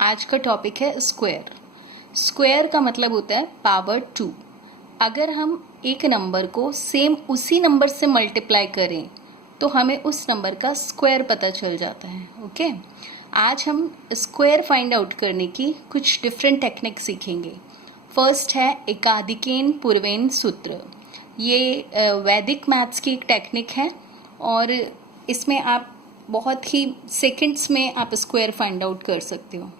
आज का टॉपिक है स्क्वायर। स्क्वायर का मतलब होता है पावर 2। अगर हम एक नंबर को सेम उसी नंबर से मल्टीप्लाई करें तो हमें उस नंबर का स्क्वायर पता चल जाता है। ओके, आज हम स्क्वायर फाइंड आउट करने की कुछ डिफरेंट टेक्निक सीखेंगे। फर्स्ट है एकाधिकेन पूर्वेन सूत्र। ये वैदिक मैथ्स की एक टेक्निक है और इसमें आप बहुत ही सेकंड्स में आप स्क्वायर फाइंड आउट कर सकते हो।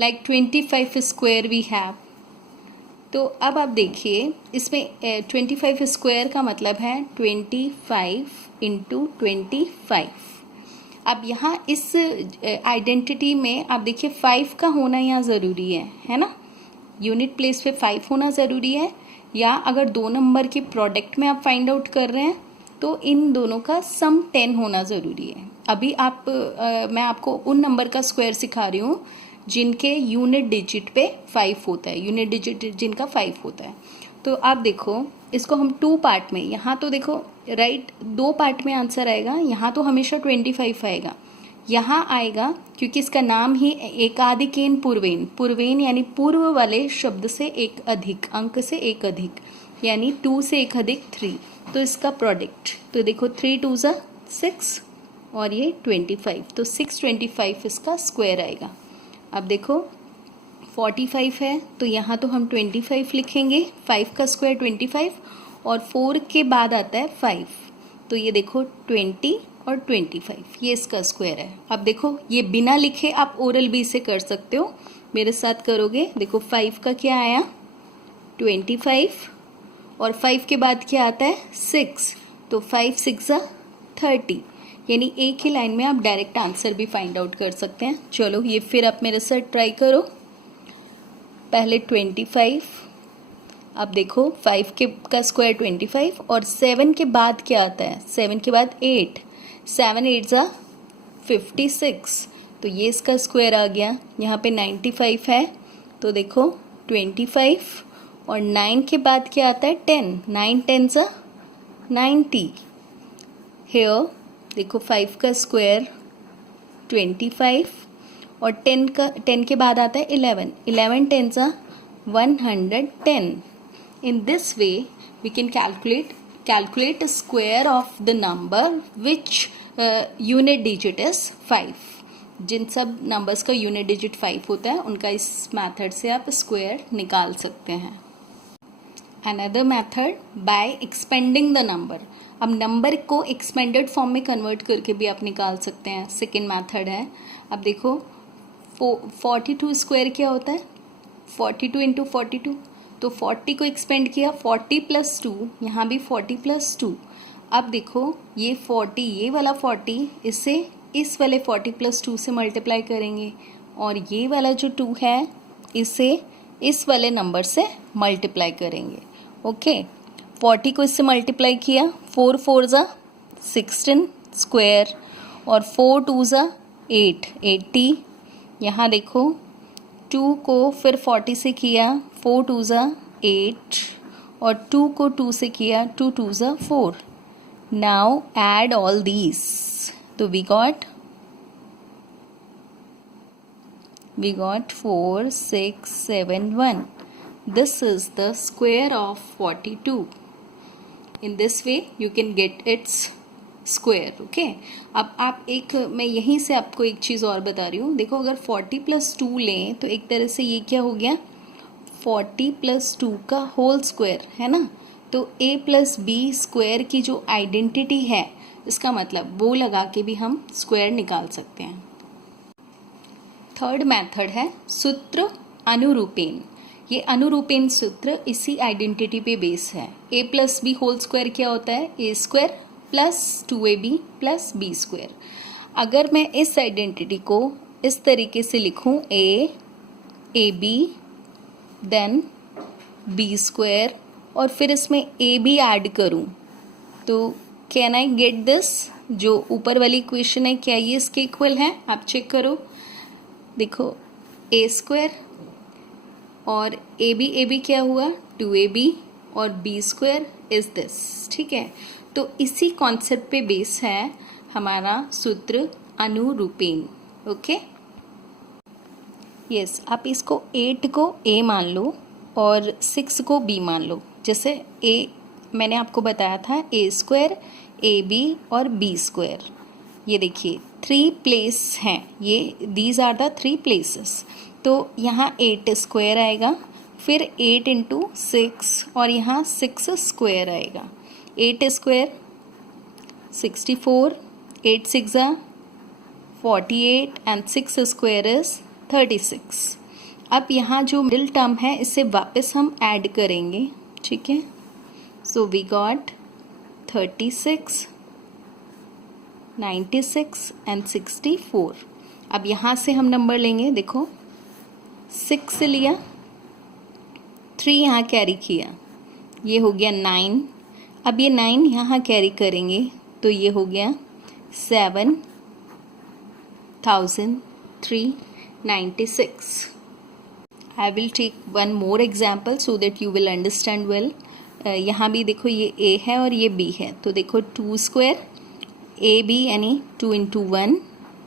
Like 25 square we have. तो अब आप देखिए इसमें 25 स्क्वायर का मतलब है 25 इंटू 25। अब यहाँ इस आइडेंटिटी में आप देखिए 5 का होना यहाँ ज़रूरी है ना। यूनिट प्लेस पे 5 होना ज़रूरी है, या अगर दो नंबर के प्रोडक्ट में आप फाइंड आउट कर रहे हैं तो इन दोनों का सम 10 होना ज़रूरी है। अभी मैं आपको उन नंबर का स्क्वायर सिखा रही हूँ जिनके यूनिट डिजिट पे 5 होता है, यूनिट डिजिट जिनका 5 होता है। तो आप देखो इसको हम 2 पार्ट में, यहाँ तो देखो राइट 2 पार्ट में आंसर आएगा। यहाँ तो हमेशा 25 आएगा, यहाँ आएगा क्योंकि इसका नाम ही एकाधिकेन पूर्वेन। पूर्वेन यानी पूर्व वाले शब्द से एक अधिक, अंक से एक अधिक, यानी 2 से एक अधिक 3। तो इसका प्रोडक्ट तो देखो 3 2 ज़ा 6 और ये 25, तो 625 इसका स्क्वायर आएगा। अब देखो 45 है तो यहाँ तो हम 25 लिखेंगे, 5 का स्क्वायर 25 और 4 के बाद आता है 5, तो ये देखो 20 और 25, ये इसका स्क्वायर है। अब देखो ये बिना लिखे आप ओरल बी से कर सकते हो, मेरे साथ करोगे। देखो 5 का क्या आया 25 और 5 के बाद क्या आता है 6, तो 5 6 ज़ा 30, यानी एक ही लाइन में आप डायरेक्ट आंसर भी फाइंड आउट कर सकते हैं। चलो ये फिर आप मेरे साथ ट्राई करो। पहले 25, अब देखो 5 का स्क्वायर 25 और 7 के बाद क्या आता है, 7 के बाद 8, 7 8 ज़ा 56, तो ये इसका स्क्वायर आ गया। यहाँ पे 95 है तो देखो 25 और 9 के बाद क्या आता है 10, 9 10 ज़ा 90। हेयर देखो 5 का स्क्वायर 25 और 10 के बाद आता है 11, 11 10 ज़ा 110। In this way we can calculate a square of the number which unit digit is 5। जिन सब नंबर्स का यूनिट डिजिट 5 होता है उनका इस मेथड से आप स्क्वायर निकाल सकते हैं। Another method by expanding the number. अब नंबर को एक्सपेंडेड फॉर्म में कन्वर्ट करके भी आप निकाल सकते हैं, सेकेंड मेथड है। अब देखो 42 स्क्वायर क्या होता है 42 इंटू 42, तो 40 को एक्सपेंड किया 40 प्लस 2, यहाँ भी 40 प्लस 2। अब देखो ये 40, ये वाला 40 इससे इस वाले 40 प्लस 2 से मल्टीप्लाई करेंगे और ये वाला जो 2 है इसे इस वाले नंबर से मल्टीप्लाई करेंगे। ओके, 40 को इससे मल्टीप्लाई किया 4 4 ज़ा 16 स्क्वायर और 4 2 ज़ा 8 80। यहाँ देखो 2 को फिर 40 से किया 4 2 ज़ा 8 और 2 को 2 से किया 2 2 ज़ा 4। नाउ ऐड ऑल दीज, तो we got 4 6 7 1। This is the square of 42। In this way you can get its square। Okay, अब आप मैं यहीं से आपको एक चीज़ और बता रही हूँ। देखो अगर 40 प्लस 2 लें तो एक तरह से ये क्या हो गया 40 प्लस 2 का होल स्क्वायर है ना। तो a प्लस बी स्क्वायर की जो आइडेंटिटी है इसका मतलब वो लगा के भी हम स्क्वायर निकाल सकते हैं। थर्ड मेथड है सूत्र अनुरूपेण। ये अनुरूपेण सूत्र इसी आइडेंटिटी पे बेस है। a plus B whole square क्या होता है a square plus 2ab plus B square. अगर मैं इस आइडेंटिटी को इस तरीके से लिखूं a b then b square और फिर इसमें ab ऐड करूं तो कैन आई गेट दिस। जो ऊपर वाली इक्वेशन है क्या ये इसके इक्वल है, आप चेक करो। देखो a स्क्वायर और ए बी क्या हुआ 2ab और बी स्क्वायर इज दिस। ठीक है, तो इसी कॉन्सेप्ट पे बेस है हमारा सूत्र अनुरूपेण। ओके, यस, आप इसको 8 को ए मान लो और 6 को बी मान लो। जैसे ए मैंने आपको बताया था ए स्क्वायर, ए बी और बी स्क्वायर। ये देखिए 3 प्लेस हैं, ये दीज आर द 3 प्लेसेस। तो यहाँ 8 स्क्वायर आएगा, फिर 8 इंटू 6 और यहाँ 6 स्क्वायर आएगा। 8 स्क्वायर 64, 8 6 48 एंड 6 स्क्वायर इज 36। अब यहाँ जो मिडिल टर्म है इसे वापस हम ऐड करेंगे, ठीक है। So we got 36, 96 and 64। अब यहाँ से हम नंबर लेंगे, देखो 6 लिया, 3 यहाँ कैरी किया, ये हो गया 9। अब ये 9 यहाँ कैरी करेंगे तो ये हो गया 7,396। I will take one more example so that you will understand well. यहाँ भी देखो ये A है और ये B है, तो देखो 2 स्क्वायर ए बी यानी 2 इंटू 1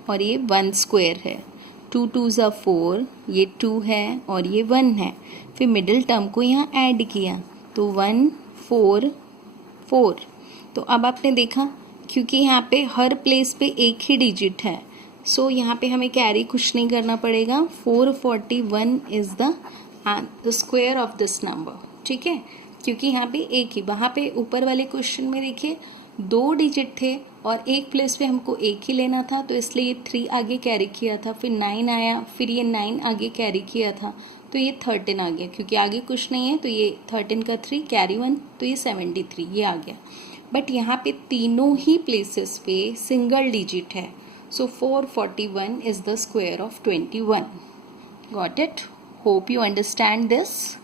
और ये 1 स्क्वायर है। 2 2s are 4, ये 2 है और ये 1 है। फिर मिडिल टर्म को यहाँ ऐड किया तो 1 4 4। तो अब आपने देखा क्योंकि यहाँ पे हर प्लेस पे एक ही डिजिट है, सो यहाँ पे हमें कैरी कुछ नहीं करना पड़ेगा। 441 is the square of this number, ठीक है, क्योंकि यहाँ पे एक ही, वहाँ पे ऊपर वाले क्वेश्चन में देखिए 2 डिजिट थे और एक प्लेस पे हमको एक ही लेना था, तो इसलिए ये 3 आगे कैरी किया था, फिर 9 आया, फिर ये 9 आगे कैरी किया था, तो ये 13 आ गया। क्योंकि आगे कुछ नहीं है तो ये 13 का 3 कैरी 1, तो ये 73 ये आ गया। बट यहाँ पे तीनों ही प्लेसेस पे सिंगल डिजिट है, सो 441 is the square of 21। Got it? Hope you understand this.